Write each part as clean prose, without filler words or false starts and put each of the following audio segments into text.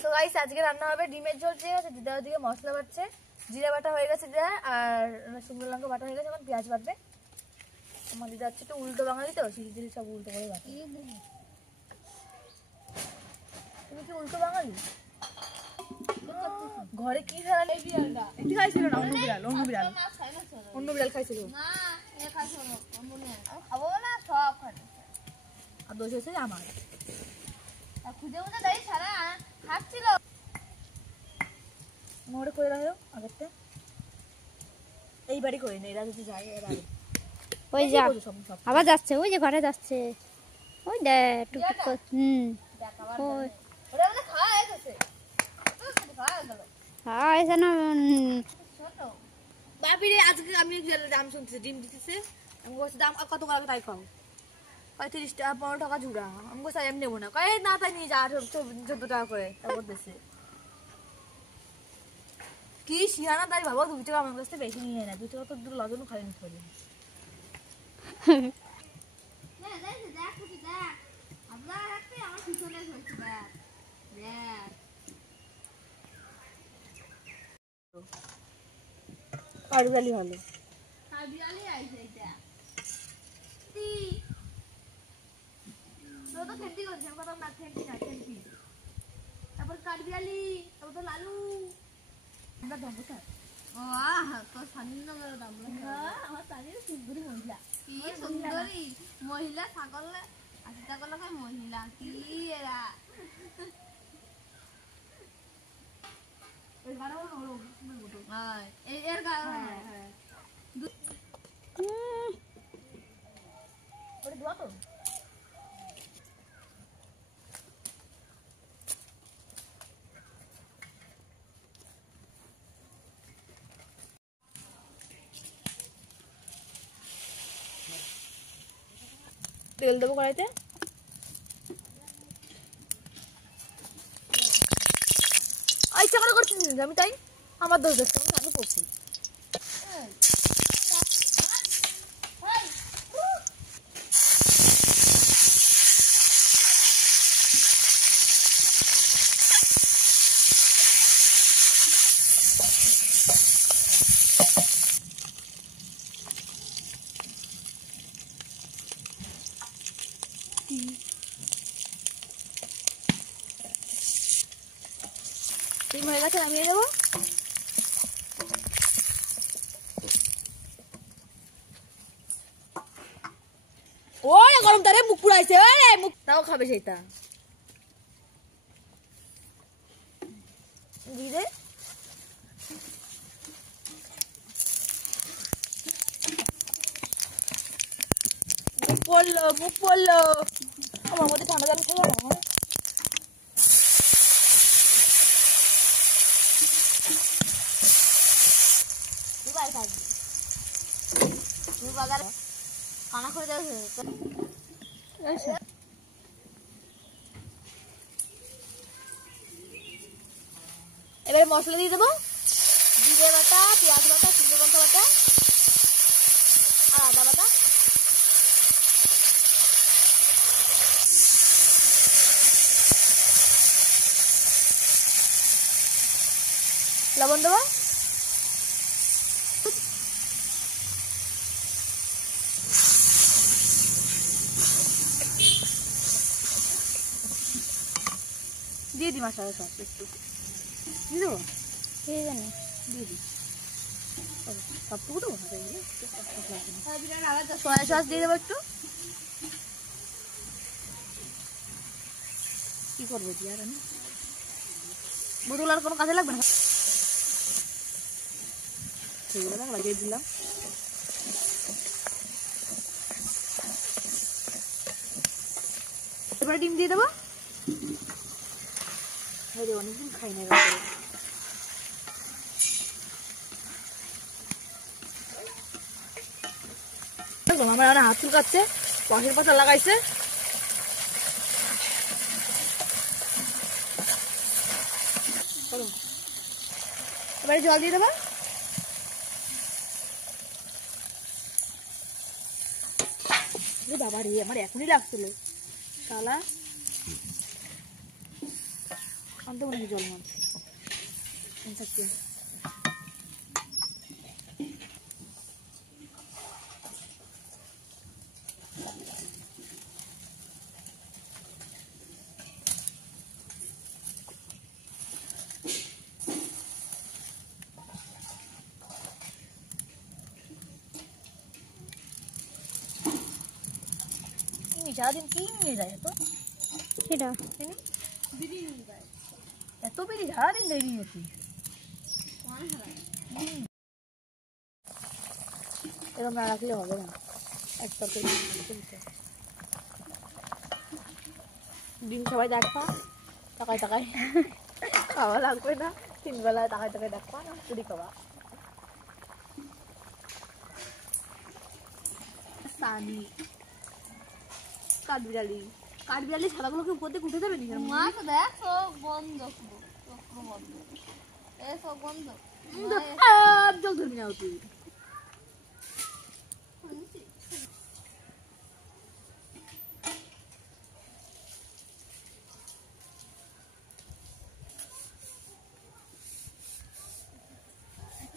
তো গাইস আজকে রান্না হবে ডিমের ঝোল। ঠিক আছে, দিদা ওদিকে মশলা বাটছে, জিরা বাটা হয়ে গেছে দিদা, আর শুকনো লঙ্কা বাটা হয়ে গেছে, এখন পেঁয়াজ বাটবে। আমার দিদা হচ্ছে তো উল্টো বাঙালি, তো সিঁড়ি সব উল্টো করে বাটে। তুমি কি উল্টো বাঙালি? ঘরে কি ফেলা নেই বিড়ালটা? একটু খাইছিল না? অন্য বিড়াল খাইছিল না, খাবো না সব আর দোষ হচ্ছে আমার। খুঁজে খুঁজে দেয় সারা খাচ্ছিল। মোড়ে করে রাখো আগেরটা, এই বাড়ি করে না, এরা যদি যায় এরা ওই যা আবার যাচ্ছে, ওই যে ঘরে যাচ্ছে, ওই দেখ টুকটুক করে। ওরা মানে খাওয়া হয়ে গেছে, হ্যাঁ এখানে বাপিরে আজকে আমি দাম শুনতেছি ডিম দিতেছে, আমি বলছি দাম কত করে তাই খাও, কয় 30 টাকা 15 টাকা ঝুড়া। আমি বলছি আমি নেবো না, কয় না তাই নিয়ে যা 14 টাকা করে। তারপর দিচ্ছে কি শিয়ানা, তাই ভাবো 2 টাকা আমার কাছে বেশি নিয়ে না, 2 টাকা তো দূর লজনও খালি নিতে পারি। কাঠবিড়ালি ভালো, কাঠবিড়ালি আইছে এটা তি তো তো খেলতি করছে, আমি কথা না খেলতি না খেলতি। তারপর কাঠবিড়ালি, তারপর তো লালু, আমরা দম্বসা। ও আহ তো সানিন নগর দম্বসা। আমার সানির সুন্দরী মহিলা, কি সুন্দরী মহিলা, ছাগল আশিটা কল কয় মহিলা, কি এরা এই গাড়া হলো সুন্দর মতো। হ্যাঁ এই এর গাড়া, হ্যাঁ হ্যাঁ ওরে দোয়া তো। তেল দেবো কড়াইতে, ইচ্ছা করে করছি আমি, তাই আমার দোষ দেখছি, আমি করছি। ডিম হয়ে গেছে, নামিয়ে দেবো। ওরে গরম তারে মুখ পুড়াইছে, ওরে মুখ তাও খাবে সেটা দিদে। মুখ পড়লো আমার মধ্যে, ঠান্ডা জল খেলো না। কানা করে দেবে এবারে মশলা দিয়ে দেবো, জিরে বাটা, পেঁয়াজ বাটা, শুকনো লঙ্কা বাটা আর আদা বাটা। লবণ দেবো, দিয়ে দিই মশলা সব একটু দিয়ে দেবো, কে জানে দিয়ে দিই সবটুকু দেবো। সয়া সস দিয়ে দেবো একটু, কি করবো দিয়ে আর আমি বোতল আর কোনো কাজে লাগবে না, সেগুলো লাগিয়ে দিলাম। এবারে ডিম দিয়ে দেবো, অনেকদিন খাই না। আমার হাত চুলকাচ্ছে, পাশের পাতা লাগাইছে। এবারে জল দিয়ে দেবো, বাবা রে, আমার এখনই লাগছিল শালা। আনতে মনে হয় জল মানতে সারাদিন কি নিয়ে যায় এত সেটা এত বিড়ি সারাদিন দেরি হচ্ছে। এরকম না রাখলে হবে না, এক তরকারি ডিম সবাই দেখবা টাকায় টাকায় খাওয়া লাগবে না, 3 বেলায় টাকায় টাকায় দেখবা না চুরি খাওয়া। সানি কাঠবিড়ালি, কাঠবিড়ালি ছানাগুলোকে উপর দিয়ে উঠে যাবে নিজের মা তো দেখ সব বন্ধ, বন্ধ সব বন্ধ, জল ধরবি না তুই।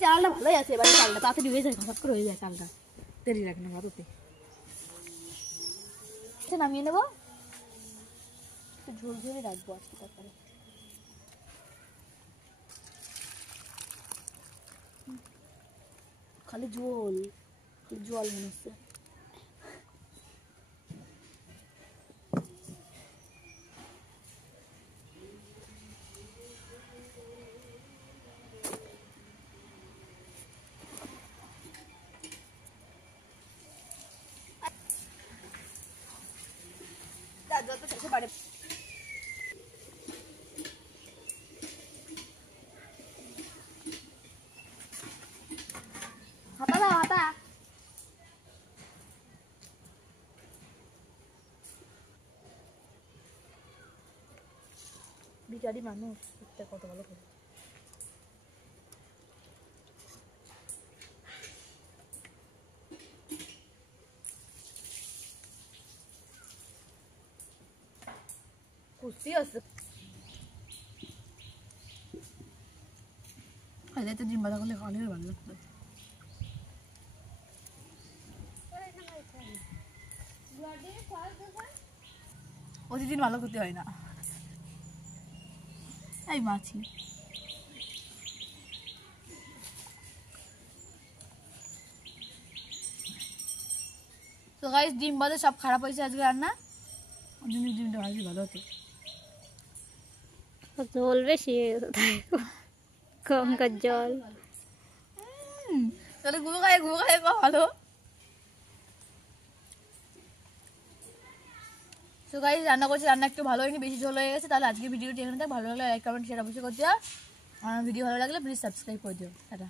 চালটা ভালোই আছে এবারে, চালটা তাড়াতাড়ি হয়ে যায়, হঠাৎ করে হয়ে যায় চালটা, দেরি লাগে না ভাততে। নামিয়ে নেবো, একটু ঝোল ঝোলে রাখবো আজকে তারপরে। খালি জল জল মনে হচ্ছে। পারে হাতা দাও হাতা। বিচারি মানুষ কত ভালো করে কুস্তি আছে। খাইলে তো ডিম ভাজা করলে খাওয়ালে ভালো লাগতো। প্রতিদিন ভালো করতে হয় না, এই মাছি। তো গাইস ডিম ভাজা সব খারাপ হয়েছে আজকে রান্না, ওই জন্য ডিমটা ভাজি ভালো হতো। জল বেশি কমকার জল, তাহলে গুলো খায় ভালো। তো গাইস রান্না করছি, রান্না একটু ভালো হয়নি, বেশি ঝোল হয়ে গেছে। তাহলে আজকে ভিডিওটি এখানে ভালো লাগলে লাইক কমেন্ট শেয়ার অবশ্যই করতে। ভিডিও ভালো লাগলে প্লিজ সাবস্ক্রাইব করে দিও। টাটা।